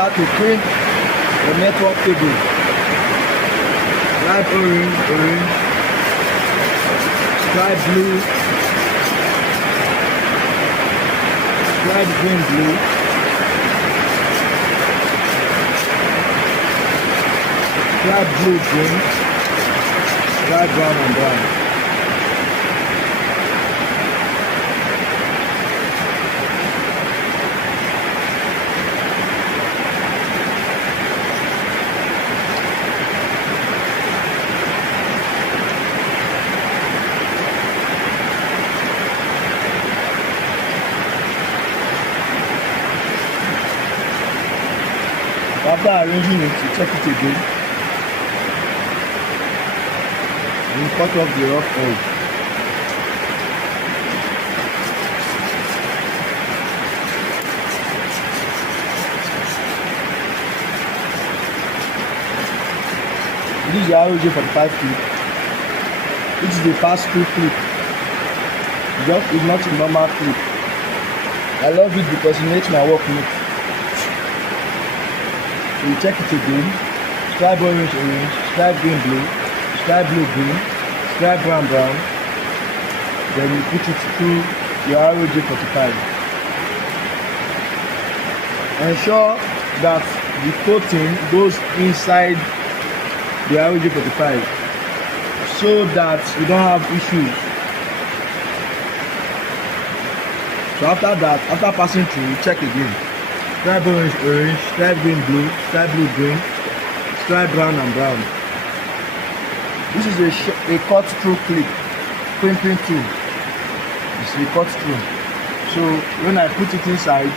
start to print the network cable. Stripe orange, stripe blue, stripe green, blue, stripe blue, green, stripe brown and brown. After arranging it, you check it again and you cut off the rough edge. This is the ROJ45 clip. This is the pass-through clip. It's not a normal clip. I love it because it makes my work neat. You check it again, stripe orange, stripe green, blue, stripe blue, green, stripe brown, brown. Then you put it through your ROJ45. Ensure that the coating goes inside the ROJ45 so that you don't have issues. So after that, after passing through, you check again. Stripe orange, stripe green, blue, stripe blue, green, stripe brown and brown. This is a cut through clip, crimping tool. It's a cut through. So when I put it inside,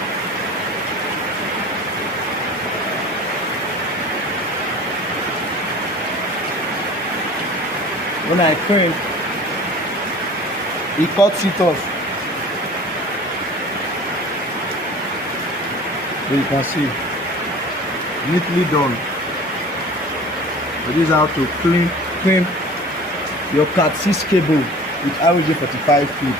when I crimp, it cuts it off. You can see, neatly done. But this is how to crimp your Cat 6 cable with ROJ45 clip.